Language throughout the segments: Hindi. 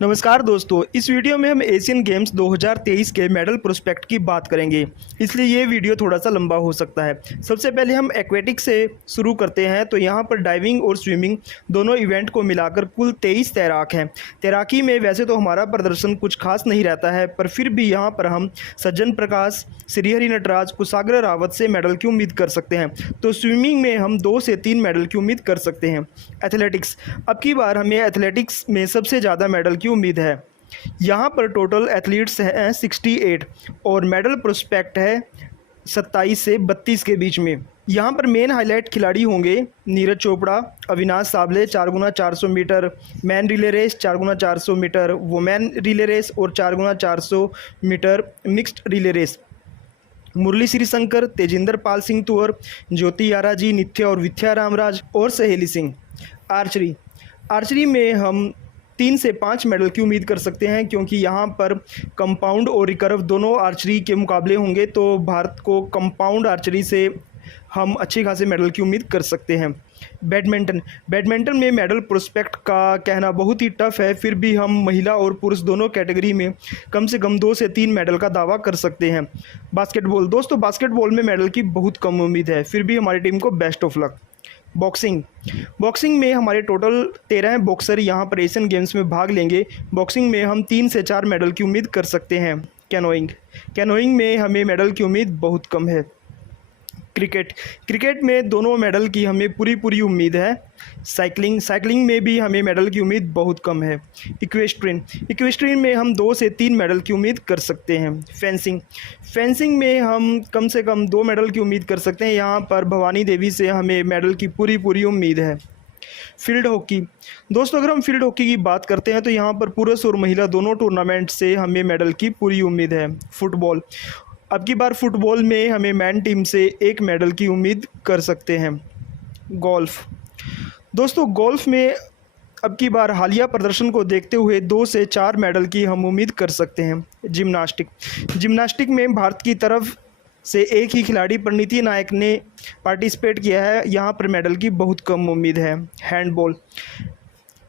नमस्कार दोस्तों, इस वीडियो में हम एशियन गेम्स 2023 के मेडल प्रोस्पेक्ट की बात करेंगे, इसलिए ये वीडियो थोड़ा सा लंबा हो सकता है। सबसे पहले हम एक्वेटिक से शुरू करते हैं। तो यहाँ पर डाइविंग और स्विमिंग दोनों इवेंट को मिलाकर कुल 23 तैराक हैं। तैराकी में वैसे तो हमारा प्रदर्शन कुछ खास नहीं रहता है, पर फिर भी यहाँ पर हम सज्जन प्रकाश, श्रीहरि नटराज, कुशाग्र रावत से मेडल की उम्मीद कर सकते हैं। तो स्विमिंग में हम 2 से 3 मेडल की उम्मीद कर सकते हैं। एथलेटिक्स, अब की बार हमें एथलेटिक्स में सबसे ज़्यादा मेडल की उम्मीद है। यहाँ पर टोटल एथलीट्स हैं 68 और मेडल प्रोस्पेक्ट है 27 से 32 के बीच में। यहाँ पर मेन हाईलाइट खिलाड़ी होंगे Neeraj Chopra, Avinash Sable 4x400 metre men relay race, 4x400 metre women relay race और 4x400 metre mixed relay race. Murali Sreeshankar, Tajinder Pal Singh Toor, Jyothi यारा जी, नित्या और विथ्या रामराज और सहेली सिंह। आर्चरी में हम 3 से 5 मेडल की उम्मीद कर सकते हैं, क्योंकि यहाँ पर कंपाउंड और रिकर्व दोनों आर्चरी के मुकाबले होंगे, तो भारत को कंपाउंड आर्चरी से हम अच्छे खासे मेडल की उम्मीद कर सकते हैं। बैडमिंटन में मेडल प्रोस्पेक्ट का कहना बहुत ही टफ है, फिर भी हम महिला और पुरुष दोनों कैटेगरी में कम से कम 2 से 3 मेडल का दावा कर सकते हैं। दोस्तों बास्केटबॉल में मेडल की बहुत कम उम्मीद है, फिर भी हमारी टीम को बेस्ट ऑफ लक। बॉक्सिंग में हमारे टोटल 13 बॉक्सर यहाँ पर एशियन गेम्स में भाग लेंगे। बॉक्सिंग में हम 3 से 4 मेडल की उम्मीद कर सकते हैं। कैनोइंग में हमें मेडल की उम्मीद बहुत कम है। क्रिकेट में दोनों मेडल की हमें पूरी उम्मीद है। साइकिलिंग में भी हमें मेडल की उम्मीद बहुत कम है। इक्वेस्ट्रीन में हम 2 से 3 मेडल की उम्मीद कर सकते हैं। फेंसिंग में हम कम से कम 2 मेडल की उम्मीद कर सकते हैं। यहाँ पर भवानी देवी से हमें मेडल की पूरी उम्मीद है। फील्ड हॉकी, दोस्तों अगर हम फील्ड हॉकी की बात करते हैं तो यहाँ पर पुरुष और महिला दोनों टूर्नामेंट से हमें मेडल की पूरी उम्मीद है। फुटबॉल, अब की बार फुटबॉल में हमें मैन टीम से 1 मेडल की उम्मीद कर सकते हैं। दोस्तों गोल्फ में अब की बार हालिया प्रदर्शन को देखते हुए 2 से 4 मेडल की हम उम्मीद कर सकते हैं। जिम्नास्टिक में भारत की तरफ से एक ही खिलाड़ी परिणीति नायक ने पार्टिसिपेट किया है, यहाँ पर मेडल की बहुत कम उम्मीद है। हैंडबॉल,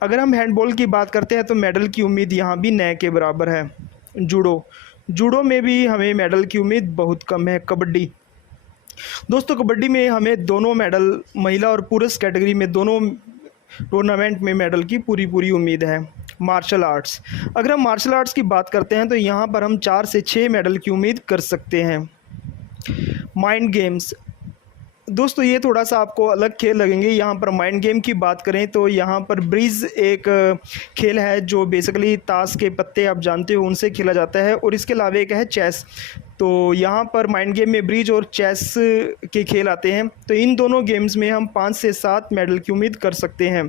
अगर हम हैंडबॉल की बात करते हैं तो मेडल की उम्मीद यहाँ भी नए के बराबर है। जूडो में भी हमें मेडल की उम्मीद बहुत कम है। दोस्तों कबड्डी में हमें दोनों मेडल, महिला और पुरुष कैटेगरी में दोनों टूर्नामेंट में मेडल की पूरी उम्मीद है। मार्शल आर्ट्स, अगर हम मार्शल आर्ट्स की बात करते हैं तो यहाँ पर हम 4 से 6 मेडल की उम्मीद कर सकते हैं। माइंड गेम्स, दोस्तों ये थोड़ा सा आपको अलग खेल लगेंगे। यहाँ पर माइंड गेम की बात करें तो यहाँ पर ब्रिज एक खेल है जो बेसिकली ताश के पत्ते आप जानते हो उनसे खेला जाता है, और इसके अलावा एक है चेस। तो यहाँ पर माइंड गेम में ब्रिज और चेस के खेल आते हैं, तो इन दोनों गेम्स में हम 5 से 7 मेडल की उम्मीद कर सकते हैं।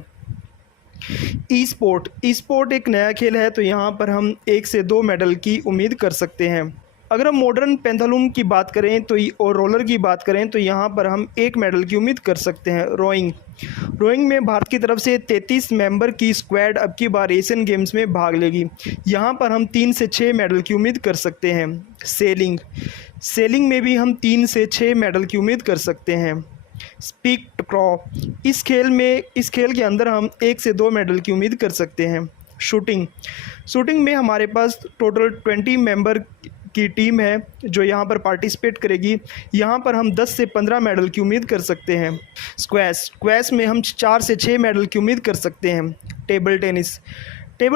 ई स्पोर्ट एक नया खेल है, तो यहाँ पर हम 1 से 2 मेडल की उम्मीद कर सकते हैं। अगर हम मॉडर्न पेंथलूम की बात करें तो और रोलर की बात करें तो यहाँ पर हम 1 मेडल की उम्मीद कर सकते हैं। रोइंग में भारत की तरफ से 33 मेंबर की स्क्वाड अब की बार एशियन गेम्स में भाग लेगी, यहाँ पर हम 3 से 6 मेडल की उम्मीद कर सकते हैं। सेलिंग में भी हम 3 से 6 मेडल की उम्मीद कर सकते हैं। स्पीक टक्रॉ, इस खेल के अंदर हम 1 से 2 मेडल की उम्मीद कर सकते हैं। शूटिंग में हमारे पास टोटल 20 मेंबर की टीम है जो यहाँ पर पार्टिसिपेट करेगी, यहाँ पर हम 10 से 15 मेडल की उम्मीद कर सकते हैं। स्क्वैश में हम 4 से 6 मेडल की उम्मीद कर सकते हैं। टेबल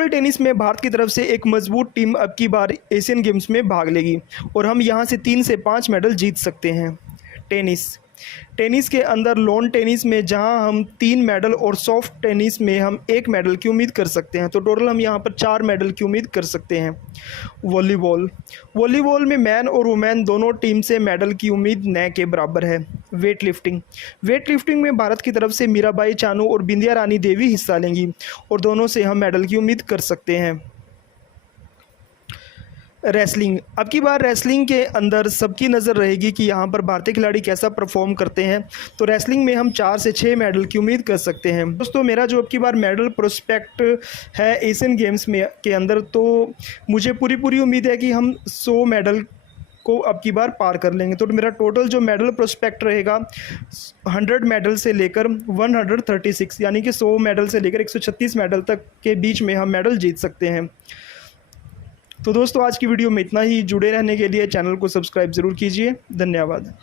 टेनिस में भारत की तरफ से एक मजबूत टीम अब की बार एशियन गेम्स में भाग लेगी, और हम यहाँ से 3 से 5 मेडल जीत सकते हैं। टेनिस के अंदर लॉन टेनिस में जहां हम 3 मेडल और सॉफ्ट टेनिस में हम 1 मेडल की उम्मीद कर सकते हैं, तो टोटल हम यहां पर 4 मेडल की उम्मीद कर सकते हैं। वॉलीबॉल में मैन और वुमेन दोनों टीम से मेडल की उम्मीद नए के बराबर है। वेटलिफ्टिंग में भारत की तरफ से मीराबाई चानू और बिंदिया रानी देवी हिस्सा लेंगी, और दोनों से हम मेडल की उम्मीद कर सकते हैं। रेसलिंग, अब की बार रेसलिंग के अंदर सबकी नज़र रहेगी कि यहाँ पर भारतीय खिलाड़ी कैसा परफॉर्म करते हैं, तो रेसलिंग में हम 4 से 6 मेडल की उम्मीद कर सकते हैं। दोस्तों मेरा जो अब की बार मेडल प्रोस्पेक्ट है एशियन गेम्स में के अंदर, तो मुझे पूरी उम्मीद है कि हम 100 मेडल को अब की बार पार कर लेंगे। तो मेरा टोटल जो मेडल प्रोस्पेक्ट रहेगा 100 मेडल से लेकर 136, यानी कि 100 मेडल से लेकर 136 मेडल तक के बीच में हम मेडल जीत सकते हैं। तो दोस्तों आज की वीडियो में इतना ही। जुड़े रहने के लिए चैनल को सब्सक्राइब ज़रूर कीजिए। धन्यवाद।